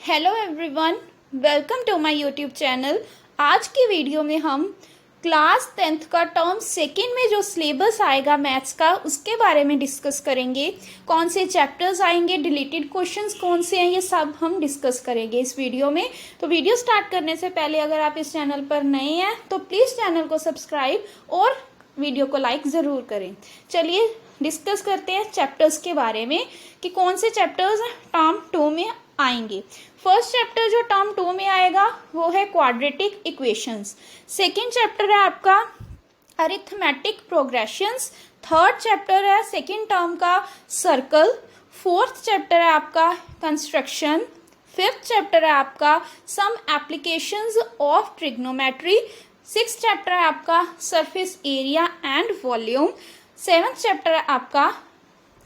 Hello everyone, welcome to my YouTube channel. आज की video में हम क्लास 10th का टर्म सेकेंड में जो सिलेबस आएगा मैथ्स का उसके बारे में डिस्कस करेंगे। कौन से चैप्टर्स आएंगे, डिलीटेड क्वेश्चंस कौन से हैं, ये सब हम डिस्कस करेंगे इस वीडियो में। तो वीडियो स्टार्ट करने से पहले अगर आप इस चैनल पर नए हैं तो प्लीज़ चैनल को सब्सक्राइब और वीडियो को लाइक ज़रूर करें। चलिए डिस्कस करते हैं चैप्टर्स के बारे में कि कौन से चैप्टर्स टर्म 2 में आएंगे। फर्स्ट चैप्टर जो टर्म 2 में आएगा वो है क्वाड्रेटिक इक्वेशंस। सेकेंड चैप्टर है आपका अरिथमेटिक प्रोग्रेशंस। थर्ड चैप्टर है सेकेंड टर्म का सर्कल। फोर्थ चैप्टर है आपका कंस्ट्रक्शन। फिफ्थ चैप्टर है आपका some applications of trigonometry. Sixth chapter है आपका surface area and volume. Seventh chapter है आपका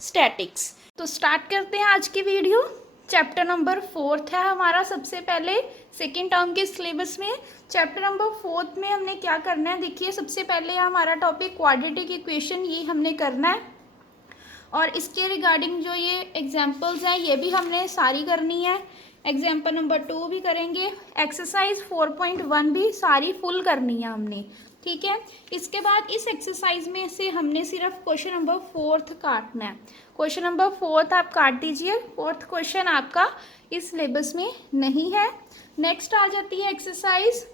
स्टैटिक्स। तो स्टार्ट करते हैं आज की वीडियो। चैप्टर नंबर 4 है हमारा सबसे पहले सेकेंड टर्म के सिलेबस में। चैप्टर नंबर 4 में हमने क्या करना है, देखिए सबसे पहले हमारा टॉपिक क्वाड्रेटिक इक्वेशन, ये हमने करना है और इसके रिगार्डिंग जो ये एग्जांपल्स हैं ये भी हमने सारी करनी है। एग्जाम्पल नंबर 2 भी करेंगे, एक्सरसाइज 4.1 भी सारी फुल करनी है हमने, ठीक है। इसके बाद इस एक्सरसाइज में से हमने सिर्फ क्वेश्चन नंबर 4 काटना है। क्वेश्चन नंबर 4 आप काट दीजिए, 4th क्वेश्चन आपका इस सिलेबस में नहीं है। नेक्स्ट आ जाती है एक्सरसाइज,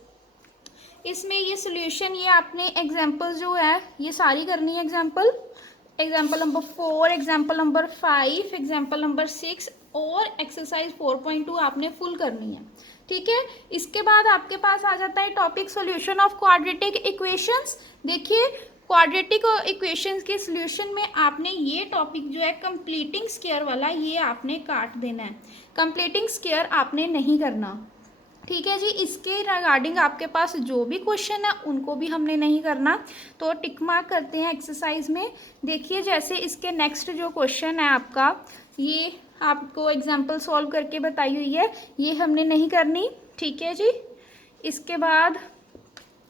इसमें ये सोल्यूशन, ये आपने एग्जाम्पल जो है ये सारी करनी है। Example number 4, example number 5, example number 6 और एक्सरसाइज 4.2 आपने फुल करनी है, ठीक है। इसके बाद आपके पास आ जाता है topic solution of quadratic equations. देखिए क्वाड्रेटिक इक्वेशंस के सॉल्यूशन में आपने ये टॉपिक जो है कंप्लीटिंग स्क्वायर वाला, ये आपने काट देना है। कंप्लीटिंग स्क्वायर आपने नहीं करना, ठीक है जी। इसके रिगार्डिंग आपके पास जो भी क्वेश्चन है उनको भी हमने नहीं करना, तो टिक मार्क करते हैं एक्सरसाइज में। देखिए जैसे इसके नेक्स्ट जो क्वेश्चन है आपका, ये आपको एग्जांपल सॉल्व करके बताई हुई है, ये हमने नहीं करनी, ठीक है जी। इसके बाद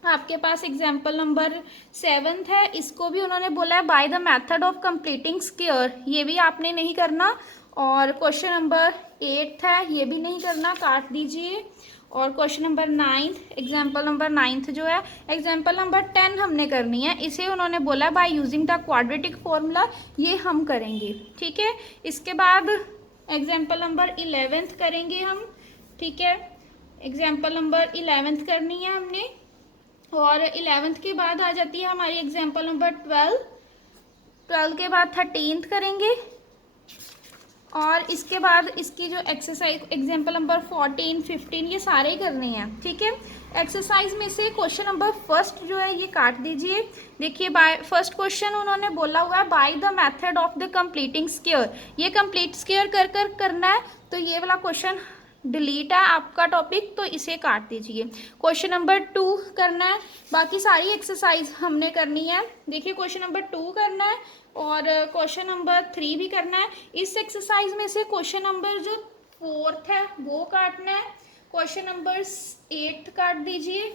आपके पास एग्जाम्पल नंबर 7 है, इसको भी उन्होंने बोला है by the method of completing square, ये भी आपने नहीं करना। और क्वेश्चन नंबर 8 है, ये भी नहीं करना, काट दीजिए। और क्वेश्चन नंबर 9, एग्जाम्पल नंबर 9 जो है, एग्जाम्पल नंबर 10 हमने करनी है, इसे उन्होंने बोला by using the quadratic formula, ये हम करेंगे, ठीक है। इसके बाद एग्जाम्पल नंबर 11 करेंगे हम, ठीक है। एग्जाम्पल नंबर 11 करनी है हमने। और 11th के बाद आ जाती है हमारी एग्जाम्पल नंबर 12 के बाद 13th करेंगे। और इसके बाद इसकी जो एक्सरसाइज एग्जाम्पल नंबर 14, 15 ये सारे करने हैं, ठीक है। एक्सरसाइज में से क्वेश्चन नंबर फर्स्ट जो है ये काट दीजिए। देखिए बाय फर्स्ट क्वेश्चन उन्होंने बोला हुआ है by the method of the completing square, ये कंप्लीट स्क्वायर कर करना है, तो ये वाला क्वेश्चन डिलीट है आपका टॉपिक, तो इसे काट दीजिए। क्वेश्चन नंबर 2 करना है, बाकी सारी एक्सरसाइज हमने करनी है। देखिए क्वेश्चन नंबर 2 करना है और क्वेश्चन नंबर 3 भी करना है। इस एक्सरसाइज में से क्वेश्चन नंबर जो 4th है वो काटना है। क्वेश्चन नंबर 8 काट दीजिए,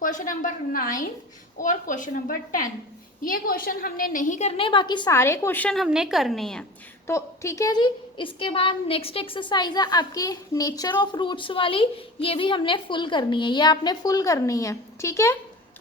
क्वेश्चन नंबर 9 और क्वेश्चन नंबर 10, ये क्वेश्चन हमने नहीं करने, बाकी सारे क्वेश्चन हमने करने हैं, तो ठीक है जी। इसके बाद नेक्स्ट एक्सरसाइज है आपकी नेचर ऑफ रूट्स वाली, ये भी हमने फुल करनी है, ये आपने फुल करनी है, ठीक है,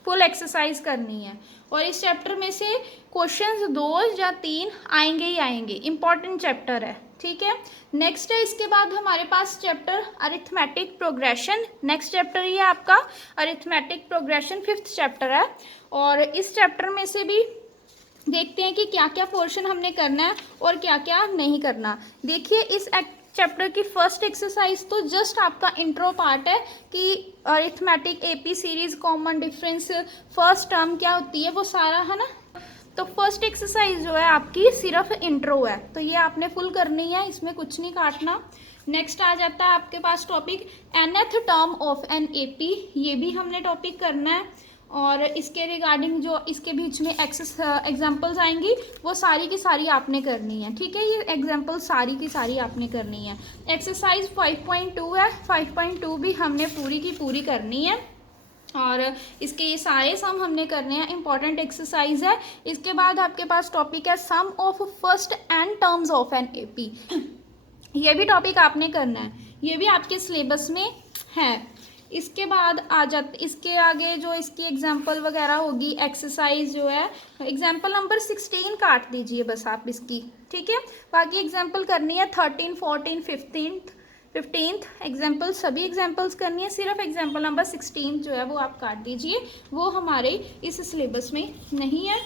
फुल एक्सरसाइज करनी है। और इस चैप्टर में से क्वेश्चंस 2 या 3 आएंगे ही आएंगे, इंपॉर्टेंट चैप्टर है, ठीक है। नेक्स्ट है इसके बाद हमारे पास chapter arithmetic progression. Next chapter ये आपका अरिथमेटिक प्रोग्रेशन 5th चैप्टर है। और इस चैप्टर में से भी देखते हैं कि क्या क्या पोर्शन हमने करना है और क्या क्या नहीं करना। देखिए इस चैप्टर की फर्स्ट एक्सरसाइज तो जस्ट आपका इंट्रो पार्ट है कि arithmetic, AP series, common difference, first term क्या होती है वो सारा है ना। तो फर्स्ट एक्सरसाइज जो है आपकी सिर्फ इंट्रो है, तो ये आपने फुल करनी है, इसमें कुछ नहीं काटना। नेक्स्ट आ जाता है आपके पास topic nth term of an AP, ये भी हमने टॉपिक करना है। और इसके रिगार्डिंग जो इसके बीच में एग्जाम्पल्स आएंगी वो सारी की सारी आपने करनी है, ठीक है। ये एग्जाम्पल सारी की सारी आपने करनी है। एक्सरसाइज 5.2 है, 5.2 भी हमने पूरी की पूरी करनी है और इसके ये सारे सम हमने करने हैं, इंपॉर्टेंट एक्सरसाइज है। इसके बाद आपके पास टॉपिक है sum of first and terms of an AP, ये भी टॉपिक आपने करना है। ये भी आपके सिलेबस में है। इसके बाद आ जाते, इसके आगे जो इसकी एग्जाम्पल वगैरह होगी, एक्सरसाइज जो है, एग्जाम्पल नंबर 16 काट दीजिए बस आप इसकी, ठीक है। बाकी एग्जाम्पल करनी है 13, 14, 15th एग्जाम्पल, सभी एग्जाम्पल्स करनी है। सिर्फ एग्जाम्पल नंबर 16 जो है वो आप काट दीजिए, वो हमारे इस सिलेबस में नहीं है।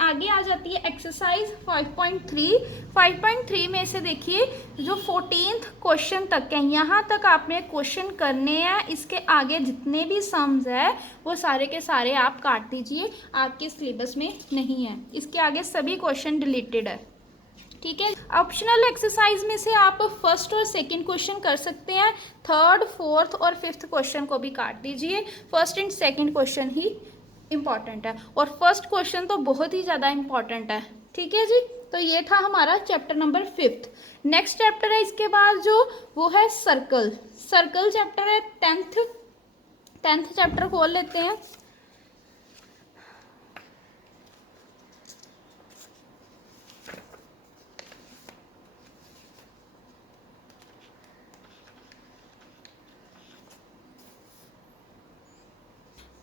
आगे आ जाती है एक्सरसाइज 5.3। 5.3 में से देखिए जो 14th क्वेश्चन तक है, यहाँ तक आपने क्वेश्चन करने हैं। इसके आगे जितने भी सम्स है वो सारे के सारे आप काट दीजिए, आपके सिलेबस में नहीं है। इसके आगे सभी क्वेश्चन डिलीटेड है, ठीक है। ऑप्शनल एक्सरसाइज में से आप फर्स्ट और सेकंड क्वेश्चन कर सकते हैं, थर्ड, फोर्थ और फिफ्थ क्वेश्चन को भी काट दीजिए। First and second question he important है, और फर्स्ट क्वेश्चन तो बहुत ही ज़्यादा इम्पॉर्टेंट है, ठीक है जी। तो ये था हमारा चैप्टर नंबर 5। नेक्स्ट चैप्टर है इसके बाद जो, वो है सर्कल। सर्कल चैप्टर है 10th चैप्टर खोल लेते हैं।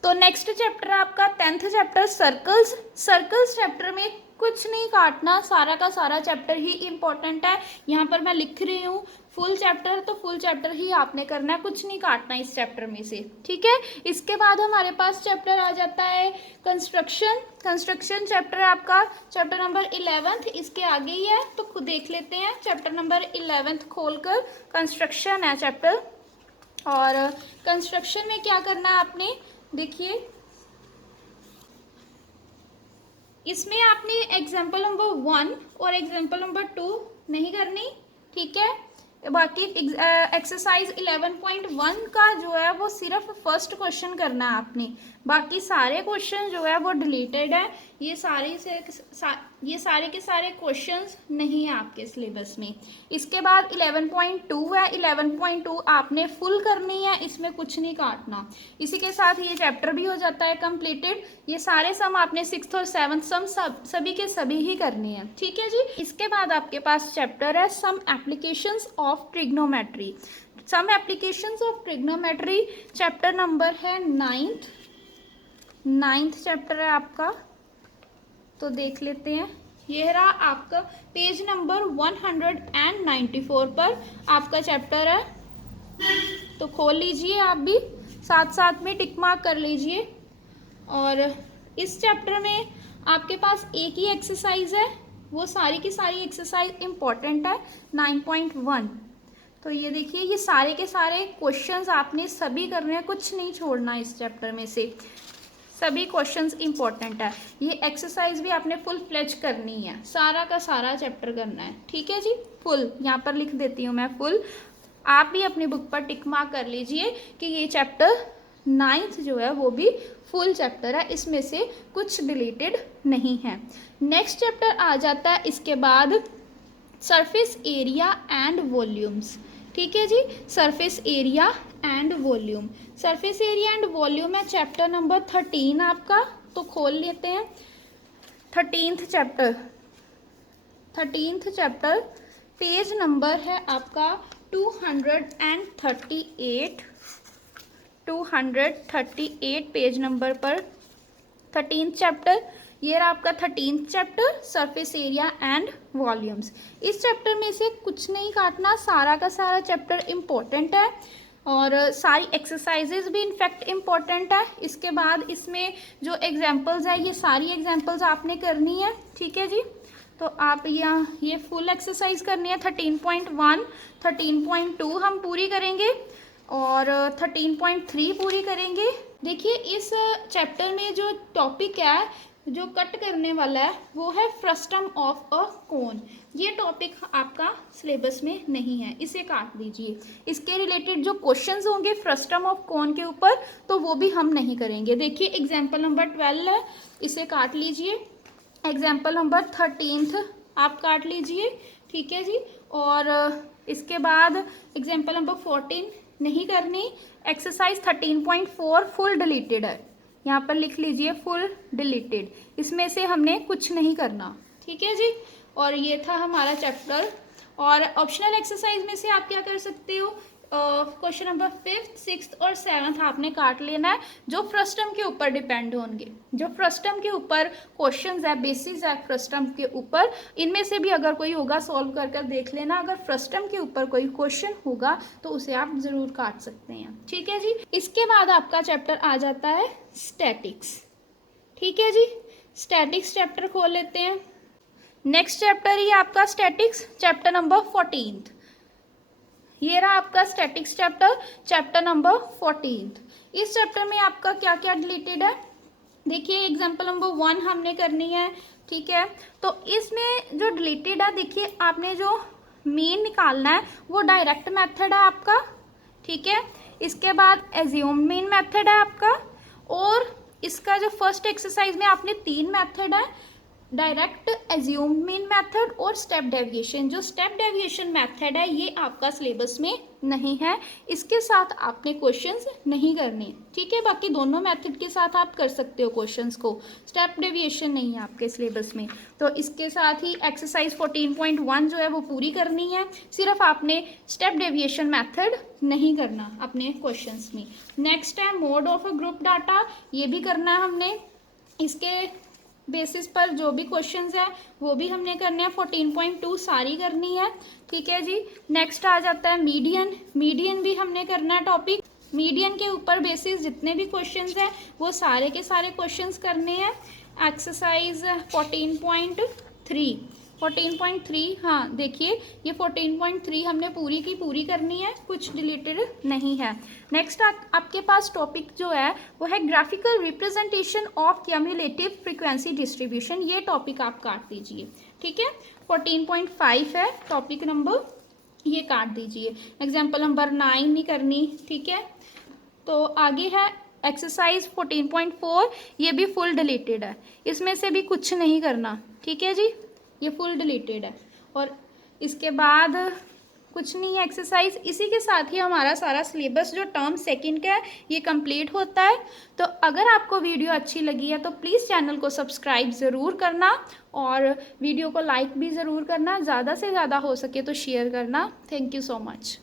तो नेक्स्ट चैप्टर है आपका 10th chapter circles. Circles chapter में कुछ नहीं काटना, सारा का सारा चैप्टर ही इम्पोर्टेंट है। यहाँ पर मैं लिख रही हूँ फुल चैप्टर, तो फुल चैप्टर ही आपने करना है, कुछ नहीं काटना इस चैप्टर में से, ठीक है। इसके बाद हमारे पास चैप्टर आ जाता है कंस्ट्रक्शन। कंस्ट्रक्शन चैप्टर है आपका चैप्टर नंबर 11th, इसके आगे ही है, तो खुद देख लेते हैं। चैप्टर नंबर 11th खोलकर कंस्ट्रक्शन है चैप्टर, और कंस्ट्रक्शन में क्या करना है आपने, देखिए इसमें आपने एग्जाम्पल नंबर 1 और एग्जाम्पल नंबर 2 नहीं करनी, ठीक है। बाकी एक्सरसाइज 11.1 का जो है वो सिर्फ फर्स्ट क्वेश्चन करना है आपने, बाकी सारे क्वेश्चन जो है वो डिलीटेड है। ये सारे के सारे क्वेश्चंस नहीं है आपके सिलेबस में। इसके बाद 11.2 है, 11.2 आपने फुल करनी है, इसमें कुछ नहीं काटना। इसी के साथ ये चैप्टर भी हो जाता है कंप्लीटेड। ये सारे सम आपने 6th और 7th सम सभी के सभी ही करनी है, ठीक है जी। इसके बाद आपके पास चैप्टर है some applications of trigonometry. Some applications of trigonometry chapter number है 9th चैप्टर है आपका, तो देख लेते हैं। ये रहा आपका पेज नंबर 194 पर आपका चैप्टर है, तो खोल लीजिए आप भी, साथ साथ में टिक मार्क कर लीजिए। और इस चैप्टर में आपके पास एक ही एक्सरसाइज है, वो सारी की सारी एक्सरसाइज इम्पॉर्टेंट है 9.1। तो ये देखिए, ये सारे के सारे क्वेश्चंस आपने सभी करने हैं, कुछ नहीं छोड़ना इस चैप्टर में से, सभी क्वेश्चंस इंपॉर्टेंट है। ये एक्सरसाइज भी आपने फुल फ्लेज करनी है, सारा का सारा चैप्टर करना है, ठीक है जी। फुल यहाँ पर लिख देती हूँ मैं फुल, आप भी अपनी बुक पर टिक मार्क कर लीजिए कि ये चैप्टर 9th जो है वो भी फुल चैप्टर है, इसमें से कुछ डिलीटेड नहीं है। नेक्स्ट चैप्टर आ जाता है इसके बाद सरफेस एरिया एंड वॉल्यूम्स, ठीक है जी। Surface area and volume, surface area and volume है चैप्टर नंबर 13 आपका, तो खोल लेते हैं 13th चैप्टर। पेज नंबर है आपका 238 पेज नंबर पर 13th चैप्टर। ये रहा आपका 13th chapter surface area and volumes. इस चैप्टर में से कुछ नहीं काटना, सारा का सारा चैप्टर इम्पोर्टेंट है, और सारी एक्सरसाइजेज भी इनफैक्ट इम्पोर्टेंट है। इसके बाद इसमें जो एग्जांपल्स है, ये सारी एग्जांपल्स आपने करनी है, ठीक है जी। तो आप यहाँ ये फुल एक्सरसाइज करनी है 13.1, 13.2 हम पूरी करेंगे, और 13.3 पूरी करेंगे। देखिए इस चैप्टर में जो टॉपिक है जो कट करने वाला है वो है फ्रस्टम ऑफ अ कोन। ये टॉपिक आपका सिलेबस में नहीं है, इसे काट दीजिए। इसके रिलेटेड जो क्वेश्चंस होंगे फ्रस्टम ऑफ कोन के ऊपर, तो वो भी हम नहीं करेंगे। देखिए एग्जाम्पल नंबर 12 है, इसे काट लीजिए। एग्जाम्पल नंबर 13th आप काट लीजिए, ठीक है जी। और इसके बाद एग्जाम्पल नंबर 14 नहीं करनी। एक्सरसाइज 13.4 फुल डिलीटेड है, यहाँ पर लिख लीजिए फुल डिलीटेड, इसमें से हमने कुछ नहीं करना, ठीक है जी। और ये था हमारा चैप्टर। और ऑप्शनल एक्सरसाइज में से आप क्या कर सकते हो क्वेश्चन नंबर 5th 6th और 7th आपने काट लेना है, जो फ्रस्टम के ऊपर डिपेंड होंगे, जो फ्रस्टम के ऊपर क्वेश्चंस है, बेसिस है फ्रस्टम के ऊपर, इनमें से भी अगर कोई होगा सॉल्व कर कर देख लेना। अगर फ्रस्टम के ऊपर कोई क्वेश्चन होगा तो उसे आप ज़रूर काट सकते हैं, ठीक है जी। इसके बाद आपका चैप्टर आ जाता है स्टैटिक्स, ठीक है जी। स्टैटिक्स चैप्टर खोल लेते हैं। नेक्स्ट चैप्टर ही आपका स्टैटिक्स, चैप्टर नंबर 14th। ये रहा आपका statics chapter, chapter number 14th। इस चैप्टर में आपका क्या क्या रिलेटेड है, देखिए एग्जाम्पल नंबर 1 हमने करनी है, ठीक है। तो इसमें जो रिलेटेड है, देखिए आपने जो मीन निकालना है वो डायरेक्ट मेथड है आपका, ठीक है। इसके बाद एज्यूम मीन मेथड है आपका, और इसका जो फर्स्ट एक्सरसाइज में आपने 3 मेथड है, डायरेक्ट, एज्यूम मीन मेथड और स्टेप डेविएशन। जो स्टेप डेविएशन मेथड है ये आपका सिलेबस में नहीं है, इसके साथ आपने क्वेश्चंस नहीं करने, ठीक है। बाकी दोनों मेथड के साथ आप कर सकते हो क्वेश्चंस को, स्टेप डेविएशन नहीं है आपके सिलेबस में। तो इसके साथ ही एक्सरसाइज 14.1 जो है वो पूरी करनी है, सिर्फ आपने स्टेप डेविएशन मेथड नहीं करना अपने क्वेश्चंस में। नेक्स्ट है mode of a group data, ये भी करना है हमने, इसके बेसिस पर जो भी क्वेश्चंस है वो भी हमने करने हैं। 14.2 सारी करनी है, ठीक है जी। नेक्स्ट आ जाता है मीडियन, मीडियन भी हमने करना है टॉपिक, मीडियन के ऊपर बेसिस जितने भी क्वेश्चंस हैं वो सारे के सारे क्वेश्चंस करने हैं। एक्सरसाइज 14.3 हाँ देखिए ये 14.3 हमने पूरी की पूरी करनी है, कुछ डिलीटेड नहीं है। नेक्स्ट आपके पास टॉपिक जो है वो है graphical representation of cumulative frequency distribution, ये टॉपिक आप काट दीजिए, ठीक है। 14.5 है टॉपिक नंबर, ये काट दीजिए। एग्जाम्पल नंबर 9 नहीं करनी, ठीक है। तो आगे है एक्सरसाइज 14.4, ये भी फुल डिलीटेड है, इसमें से भी कुछ नहीं करना, ठीक है जी, ये फुल डिलीटेड है। और इसके बाद कुछ नहीं है एक्सरसाइज। इसी के साथ ही हमारा सारा सिलेबस जो टर्म सेकंड का है ये कंप्लीट होता है। तो अगर आपको वीडियो अच्छी लगी है तो प्लीज़ चैनल को सब्सक्राइब ज़रूर करना और वीडियो को लाइक भी ज़रूर करना, ज़्यादा से ज़्यादा हो सके तो शेयर करना। Thank you so much.